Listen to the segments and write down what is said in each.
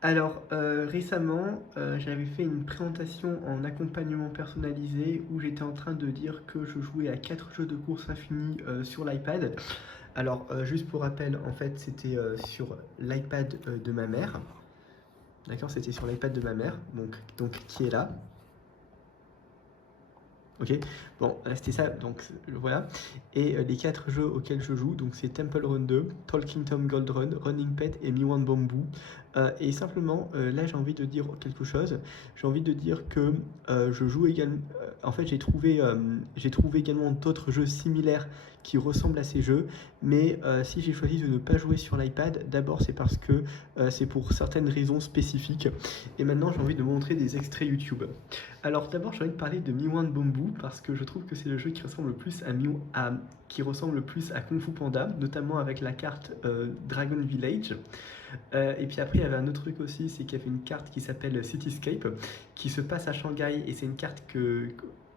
Alors, récemment, j'avais fait une présentation en accompagnement personnalisé où j'étais en train de dire que je jouais à 4 jeux de course infinie sur l'iPad. Alors, juste pour rappel, en fait, c'était sur l'iPad de ma mère. D'accord, c'était sur l'iPad de ma mère, donc qui est là. Ok, bon, c'était ça, donc voilà. Et les 4 jeux auxquels je joue, donc c'est Temple Run 2, Talking Tom Gold Run, Running Pet et Miwan Bamboo. Et simplement, là j'ai envie de dire quelque chose. J'ai envie de dire que je joue également. En fait, j'ai trouvé également d'autres jeux similaires qui ressemblent à ces jeux. Mais si j'ai choisi de ne pas jouer sur l'iPad, d'abord c'est parce que c'est pour certaines raisons spécifiques. Et maintenant j'ai envie de montrer des extraits YouTube. Alors d'abord j'ai envie de parler de Miwan Bamboo parce que je trouve que c'est le jeu qui ressemble le plus qui ressemble le plus à Kung Fu Panda, notamment avec la carte Dragon Village. Et puis après il y avait un autre truc aussi, c'est qu'il y avait une carte qui s'appelle Cityscape qui se passe à Shanghai et c'est une carte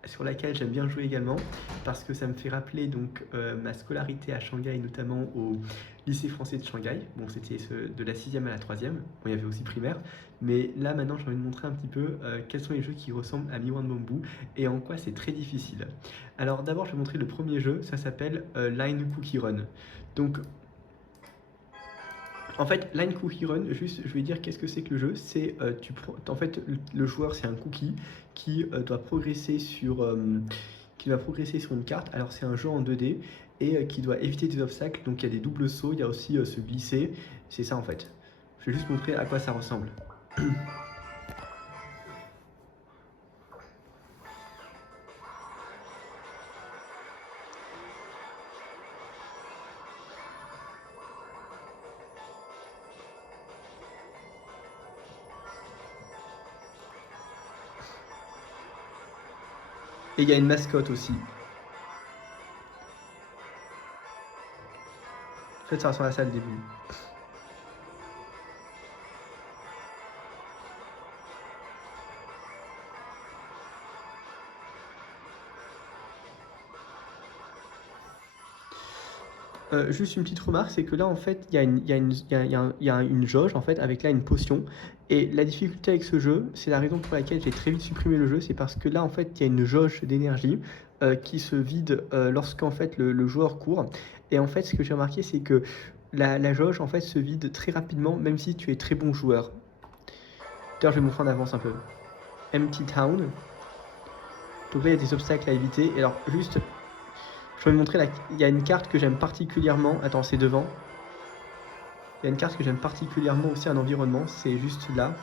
sur laquelle j'aime bien jouer également parce que ça me fait rappeler donc ma scolarité à Shanghai, notamment au lycée français de Shanghai. Bon, c'était de la 6e à la 3e. Bon, il y avait aussi primaire. Mais là, maintenant, j'ai envie de montrer un petit peu quels sont les jeux qui ressemblent à Miwan Bamboo et en quoi c'est très difficile. Alors, d'abord, je vais montrer le premier jeu. Ça s'appelle Line Cookie Run. Donc, en fait, Line Cookie Run, juste, je vais dire qu'est-ce que c'est que le jeu. C'est, en fait, le joueur, c'est un cookie qui qui doit progresser sur une carte. Alors, c'est un jeu en 2D et qui doit éviter des obstacles. Donc, il y a des doubles sauts, il y a aussi se glisser. C'est ça, en fait. Je vais juste montrer à quoi ça ressemble. Et il y a une mascotte aussi. En fait, ça ressemble à ça le début. Juste une petite remarque, c'est que là, en fait, il y a une jauge, en fait, avec là une potion. Et la difficulté avec ce jeu, c'est la raison pour laquelle j'ai très vite supprimé le jeu, c'est parce que là, en fait, il y a une jauge d'énergie qui se vide lorsqu'en fait le joueur court. Et en fait, ce que j'ai remarqué, c'est que la jauge, en fait, se vide très rapidement, même si tu es très bon joueur. D'ailleurs, je vais montrer en avance un peu. Empty Town. Donc là, il y a des obstacles à éviter. Et alors, juste, je vais vous montrer, il y a une carte que j'aime particulièrement. Attends, c'est devant. Il y a une carte que j'aime particulièrement aussi en environnement, c'est juste là.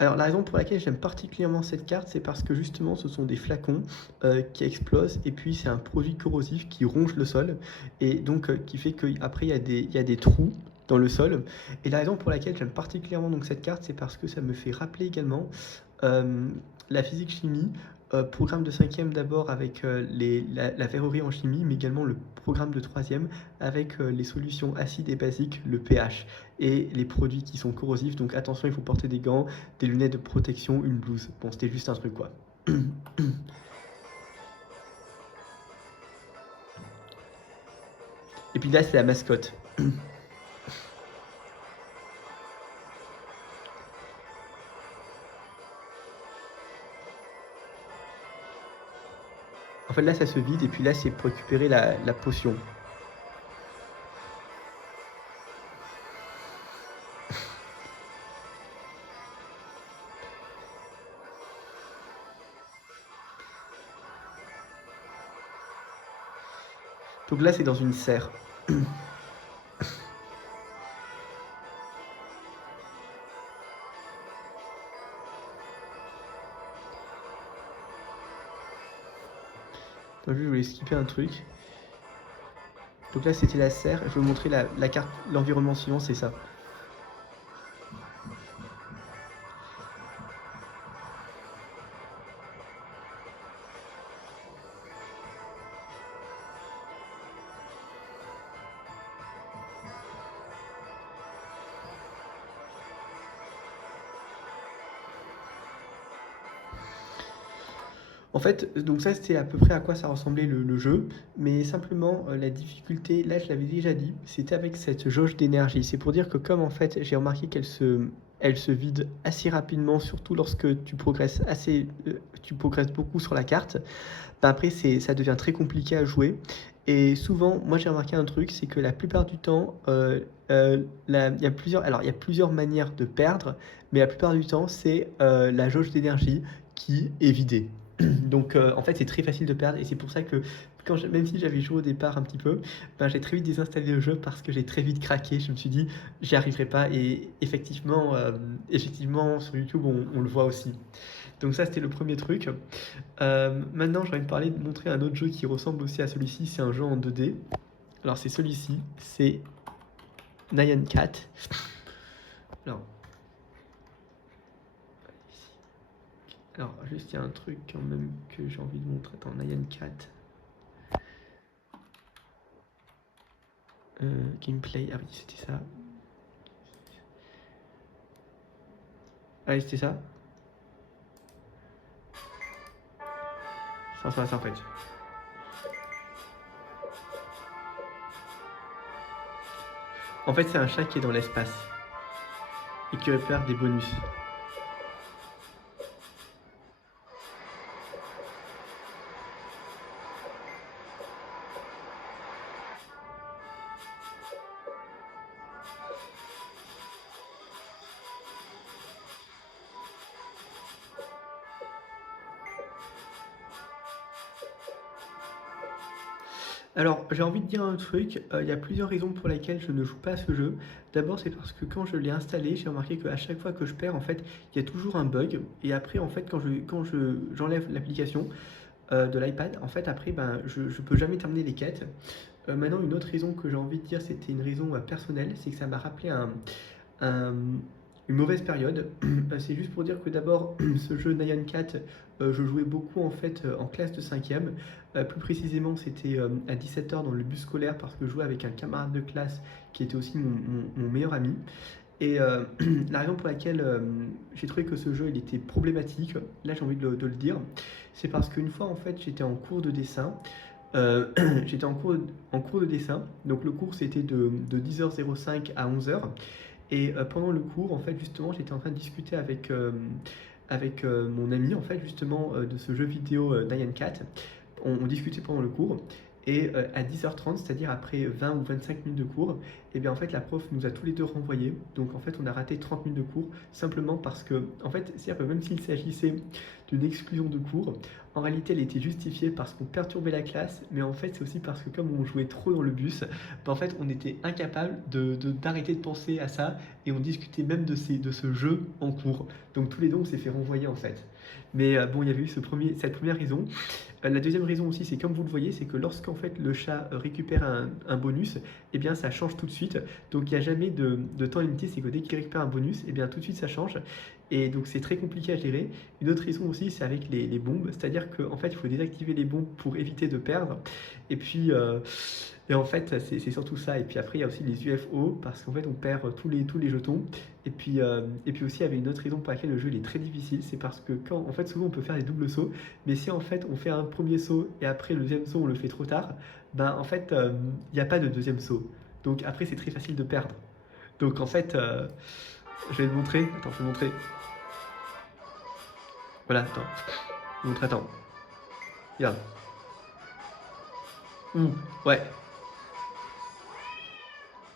Alors la raison pour laquelle j'aime particulièrement cette carte, c'est parce que justement ce sont des flacons qui explosent et puis c'est un produit corrosif qui ronge le sol et donc qui fait qu'après il y a des trous dans le sol. Et la raison pour laquelle j'aime particulièrement donc cette carte, c'est parce que ça me fait rappeler également euh, la physique-chimie, programme de 5e d'abord avec la verrerie en chimie, mais également le programme de 3e avec les solutions acides et basiques, le pH, et les produits qui sont corrosifs. Donc attention, il faut porter des gants, des lunettes de protection, une blouse. Bon, c'était juste un truc quoi. Et puis là, c'est la mascotte. En fait, là, ça se vide, et puis là, c'est pour récupérer la potion. Donc là, c'est dans une serre. Donc, je voulais skipper un truc. Donc là, c'était la serre. Je vais vous montrer la carte, l'environnement suivant, c'est ça. En fait, donc ça c'était à peu près à quoi ça ressemblait le jeu, mais simplement la difficulté, là je l'avais déjà dit, c'était avec cette jauge d'énergie. C'est pour dire que comme en fait j'ai remarqué elle se vide assez rapidement, surtout lorsque tu progresses beaucoup sur la carte, bah après ça devient très compliqué à jouer. Et souvent, moi j'ai remarqué un truc, c'est que la plupart du temps, il y a plusieurs manières de perdre, mais la plupart du temps, c'est la jauge d'énergie qui est vidée. Donc en fait, c'est très facile de perdre et c'est pour ça que même si j'avais joué au départ un petit peu, ben, j'ai très vite désinstallé le jeu parce que j'ai très vite craqué. Je me suis dit, j'y arriverai pas et effectivement sur YouTube, on le voit aussi. Donc ça, c'était le premier truc. Maintenant, j'ai envie de montrer un autre jeu qui ressemble aussi à celui-ci. C'est un jeu en 2D. Alors c'est celui-ci, c'est Nyan Cat. Alors, juste il y a un truc quand même que j'ai envie de montrer. Attends, Nyan Cat. Gameplay, ah oui, c'était ça. Ah oui, c'était ça. Ça en fait. En fait, c'est un chat qui est dans l'espace et qui va faire des bonus. Alors, j'ai envie de dire un truc, il y a plusieurs raisons pour lesquelles je ne joue pas à ce jeu. D'abord, c'est parce que quand je l'ai installé, j'ai remarqué qu'à chaque fois que je perds, en fait, il y a toujours un bug. Et après, en fait, j'enlève l'application de l'iPad, en fait, après, ben, je ne peux jamais terminer les quêtes. Maintenant, une autre raison que j'ai envie de dire, c'était une raison personnelle, c'est que ça m'a rappelé un- une mauvaise période. C'est juste pour dire que d'abord, ce jeu Nyan Cat, je jouais beaucoup en fait en classe de 5e. Plus précisément, c'était à 17h dans le bus scolaire parce que je jouais avec un camarade de classe qui était aussi mon meilleur ami. Et la raison pour laquelle j'ai trouvé que ce jeu il était problématique, là j'ai envie de le dire, c'est parce qu'une fois en fait j'étais en cours de dessin. Euh, J'étais en cours de dessin, donc le cours c'était de 10h05 à 11h. Et pendant le cours, en fait, justement, j'étais en train de discuter avec mon ami, en fait, justement, de ce jeu vidéo Nyan Cat. On discutait pendant le cours. Et à 10h30, c'est-à-dire après 20 ou 25 minutes de cours, et bien en fait la prof nous a tous les deux renvoyés. Donc en fait on a raté 30 minutes de cours simplement parce que, en fait, c'est-à-dire que même s'il s'agissait d'une exclusion de cours, en réalité elle était justifiée parce qu'on perturbait la classe, mais en fait c'est aussi parce que comme on jouait trop dans le bus, ben, en fait on était incapable d'arrêter de penser à ça et on discutait même de ce jeu en cours. Donc tous les deux on s'est fait renvoyer en fait. Mais bon, il y avait eu cette première raison. La deuxième raison aussi, c'est comme vous le voyez, c'est que lorsqu'en fait le chat récupère un bonus, eh bien ça change tout de suite. Donc il n'y a jamais de temps limité, c'est que dès qu'il récupère un bonus, eh bien tout de suite ça change. Et donc c'est très compliqué à gérer. Une autre raison aussi, c'est avec les bombes, c'est-à-dire qu'en fait il faut désactiver les bombes pour éviter de perdre. Et puis, et en fait c'est surtout ça. Et puis après il y a aussi les UFO, parce qu'en fait on perd tous les jetons. Et puis aussi, il y avait une autre raison pour laquelle le jeu il est très difficile, c'est parce que quand, en fait, souvent on peut faire des doubles sauts, mais si en fait on fait un premier saut et après le deuxième saut on le fait trop tard, ben en fait il n'y a pas de deuxième saut. Donc après c'est très facile de perdre. Donc en fait, je vais le montrer. Attends, je vais le montrer. Voilà, attends. Je vais le montrer, attends. Regarde. Ouh, ouais.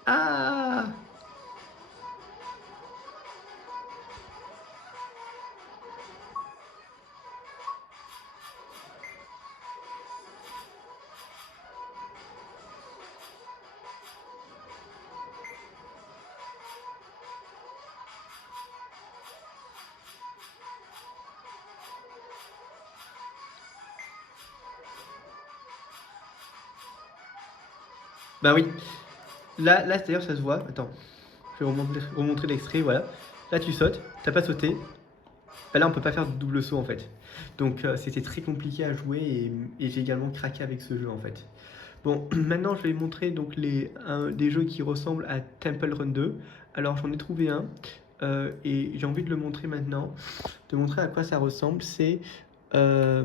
Ah! Bah oui. Là d'ailleurs ça se voit. Attends, je vais remontrer l'extrait, voilà. Là tu sautes, t'as pas sauté. Bah là, on peut pas faire de double saut en fait. Donc c'était très compliqué à jouer et j'ai également craqué avec ce jeu en fait. Bon, maintenant je vais montrer donc des jeux qui ressemblent à Temple Run 2. Alors j'en ai trouvé un et j'ai envie de le montrer maintenant, de montrer à quoi ça ressemble. C'est euh,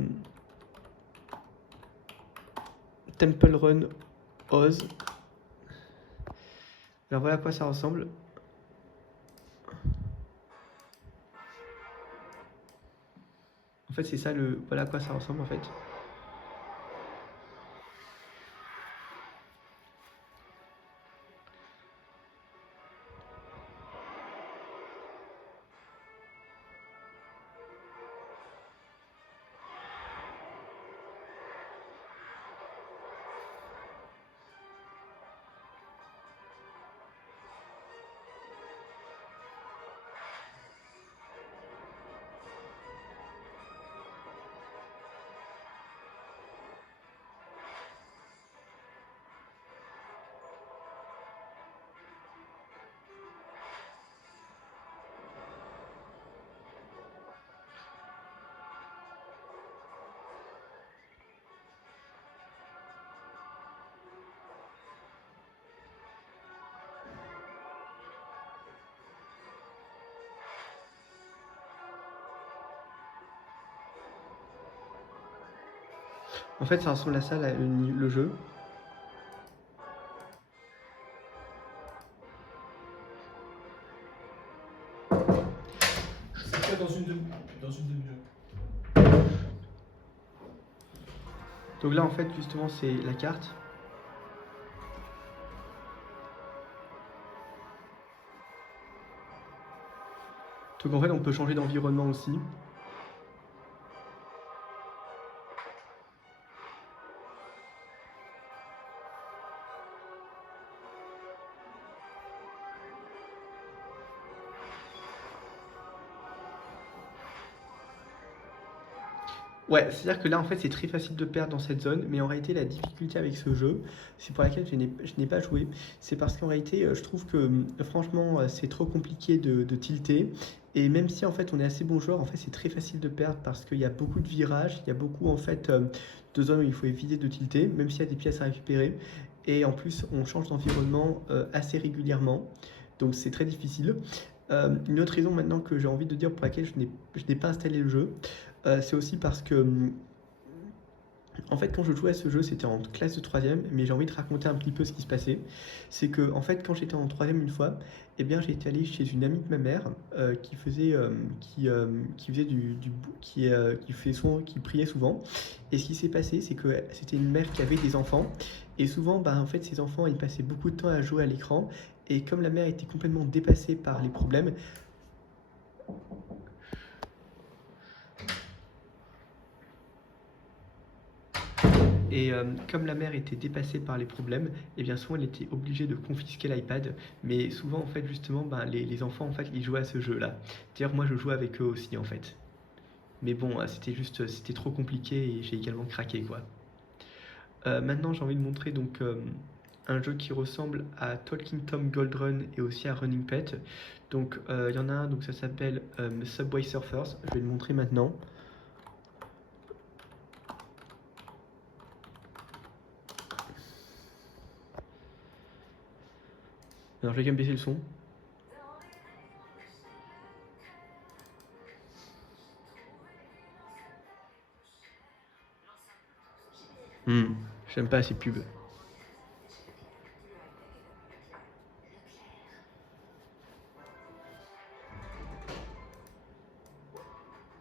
Temple Run Oz. Alors voilà à quoi ça ressemble. En fait, c'est ça le. Voilà à quoi ça ressemble en fait. En fait, ça ressemble à ça le jeu. C'est dans une demi-heure. Donc là, en fait, justement, c'est la carte. Donc en fait, on peut changer d'environnement aussi. Ouais, c'est-à-dire que là, en fait, c'est très facile de perdre dans cette zone, mais en réalité, la difficulté avec ce jeu, c'est pour laquelle je n'ai pas joué, c'est parce qu'en réalité, je trouve que, franchement, c'est trop compliqué de tilter, et même si, en fait, on est assez bon joueur, en fait, c'est très facile de perdre parce qu'il y a beaucoup de virages, il y a beaucoup, en fait, de zones où il faut éviter de tilter, même s'il y a des pièces à récupérer, et en plus, on change d'environnement assez régulièrement, donc c'est très difficile. Une autre raison maintenant que j'ai envie de dire pour laquelle je n'ai pas installé le jeu, c'est aussi parce que, en fait, quand je jouais à ce jeu, c'était en classe de troisième, mais j'ai envie de raconter un petit peu ce qui se passait. C'est que, en fait, quand j'étais en troisième une fois, eh bien, j'étais allé chez une amie de ma mère qui faisait qui fait souvent, qui priait souvent. Et ce qui s'est passé, c'est que c'était une mère qui avait des enfants, et souvent, bah, en fait, ces enfants, ils passaient beaucoup de temps à jouer à l'écran. Et comme la mère était complètement dépassée par les problèmes, et comme la mère était dépassée par les problèmes, et bien souvent elle était obligée de confisquer l'iPad. Mais souvent en fait justement, ben, les enfants en fait ils jouaient à ce jeu-là. D'ailleurs moi je jouais avec eux aussi en fait. Mais bon, c'était trop compliqué et j'ai également craqué quoi. Maintenant j'ai envie de montrer donc un jeu qui ressemble à Talking Tom Gold Run et aussi à Running Pet. Donc il y en a un, donc ça s'appelle Subway Surfers. Je vais le montrer maintenant. Alors je vais quand même baisser le son. J'aime pas ces pubs.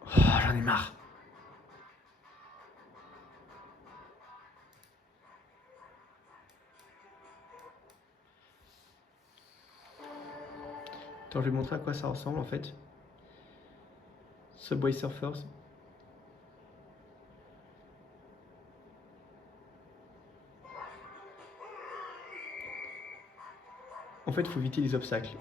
Oh, j'en ai marre. Attends, je vais montrer à quoi ça ressemble en fait. Subway Surfers. En fait, il faut éviter les obstacles.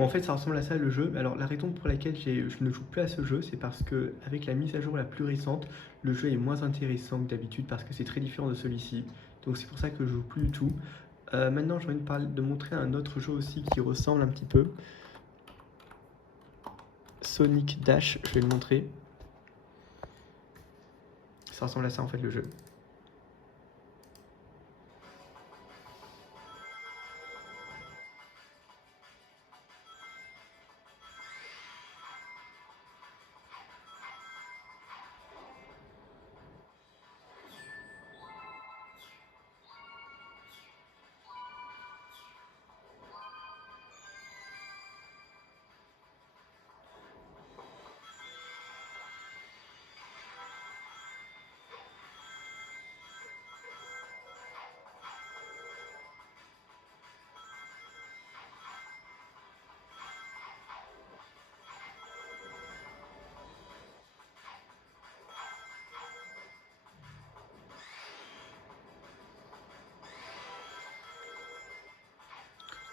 Bon, en fait, ça ressemble à ça le jeu. Alors, la raison pour laquelle je ne joue plus à ce jeu, c'est parce que avec la mise à jour la plus récente, le jeu est moins intéressant que d'habitude parce que c'est très différent de celui-ci. Donc, c'est pour ça que je joue plus du tout. Maintenant, j'ai envie de montrer un autre jeu aussi qui ressemble un petit peu. Sonic Dash, je vais le montrer. Ça ressemble à ça en fait le jeu.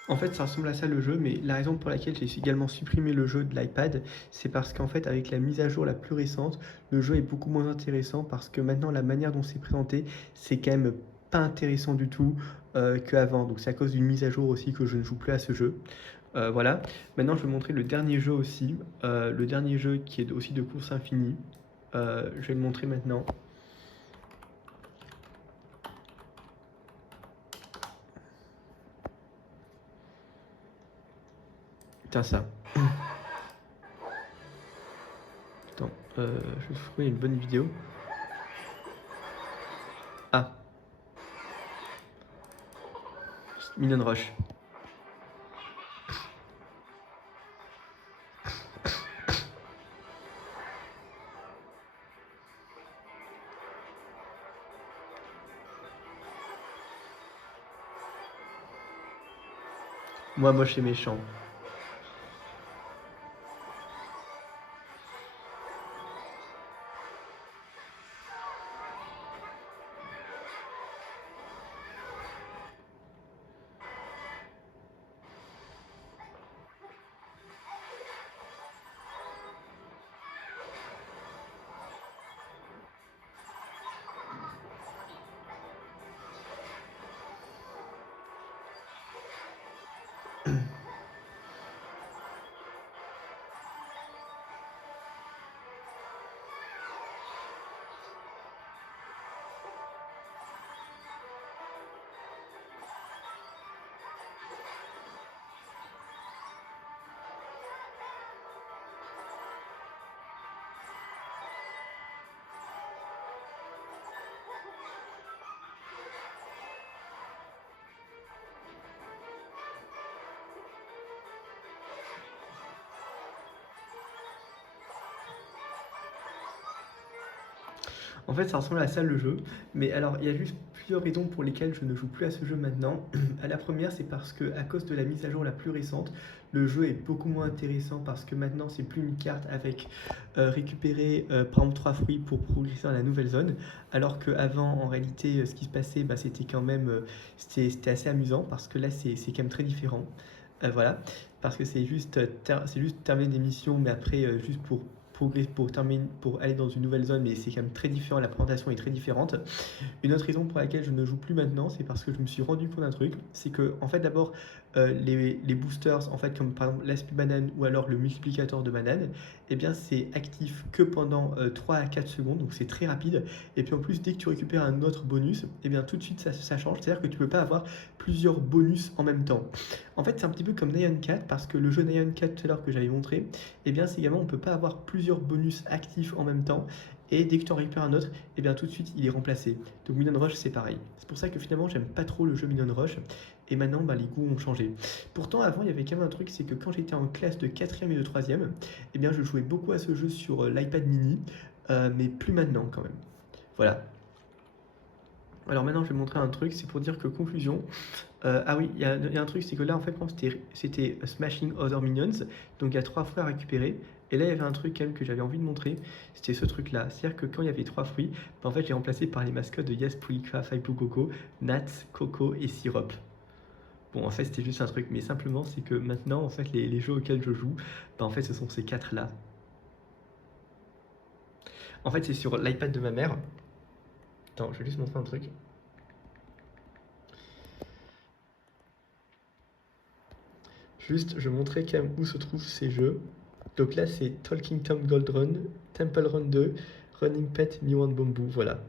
En fait, ça ressemble à ça le jeu, mais la raison pour laquelle j'ai également supprimé le jeu de l'iPad, c'est parce qu'en fait, avec la mise à jour la plus récente, le jeu est beaucoup moins intéressant parce que maintenant, la manière dont c'est présenté, c'est quand même pas intéressant du tout qu'avant. Donc, c'est à cause d'une mise à jour aussi que je ne joue plus à ce jeu. Voilà. Maintenant, je vais montrer le dernier jeu aussi, le dernier jeu qui est aussi de course infinie. Je vais le montrer maintenant. Putain, ça. Attends, je vais trouver une bonne vidéo. Ah. Minion Rush. Moi, moche et méchant. En fait, ça ressemble à ça le jeu, mais alors il y a juste plusieurs raisons pour lesquelles je ne joue plus à ce jeu maintenant. La première, c'est parce que à cause de la mise à jour la plus récente, le jeu est beaucoup moins intéressant parce que maintenant c'est plus une carte avec récupérer par exemple 3 fruits pour progresser dans la nouvelle zone, alors qu'avant en réalité ce qui se passait c'était quand même c'était assez amusant parce que là c'est quand même très différent. Voilà, parce que c'est juste, c'est juste terminer des missions, mais après juste pour aller dans une nouvelle zone, mais c'est quand même très différent, la présentation est très différente. Une autre raison pour laquelle je ne joue plus maintenant, c'est parce que je me suis rendu compte d'un truc, c'est que en fait d'abord les boosters, en fait comme par exemple l'ASP banane ou alors le multiplicateur de banane, eh bien c'est actif que pendant 3 à 4 secondes, donc c'est très rapide. Et puis en plus dès que tu récupères un autre bonus, eh bien tout de suite ça change, c'est-à-dire que tu peux pas avoir plusieurs bonus en même temps. En fait c'est un petit peu comme Nyan 4, parce que le jeu Nyan 4 tout à l'heure que j'avais montré, eh bien c'est également on peut pas avoir plusieurs bonus actifs en même temps. Et dès que tu en récupères un autre, et bien tout de suite il est remplacé. Donc Minion Rush c'est pareil. C'est pour ça que finalement j'aime pas trop le jeu Minion Rush. Et maintenant les goûts ont changé. Pourtant avant il y avait quand même un truc, c'est que quand j'étais en classe de 4e et de 3e, et bien je jouais beaucoup à ce jeu sur l'iPad mini, mais plus maintenant quand même. Voilà. Alors maintenant je vais montrer un truc, c'est pour dire que conclusion. Ah oui, il y a un truc, c'est que là en fait c'était Smashing Other Minions, donc il y a 3 fruits à récupérer. Et là il y avait un truc quand même que j'avais envie de montrer, c'était ce truc là. C'est-à-dire que quand il y avait 3 fruits, en fait j'ai remplacé par les mascottes de Yes Pulika, Faipu Coco, Nats, Coco et Syrup. Bon, en fait, c'était juste un truc, mais simplement, c'est que maintenant, en fait, les jeux auxquels je joue, bah, en fait, ce sont ces quatre-là. En fait, c'est sur l'iPad de ma mère. Attends, je vais juste montrer un truc. Juste, je montrais quand même où se trouvent ces jeux. Donc là, c'est Talking Tom Gold Run, Temple Run 2, Running Pet, Me One Bamboo, voilà.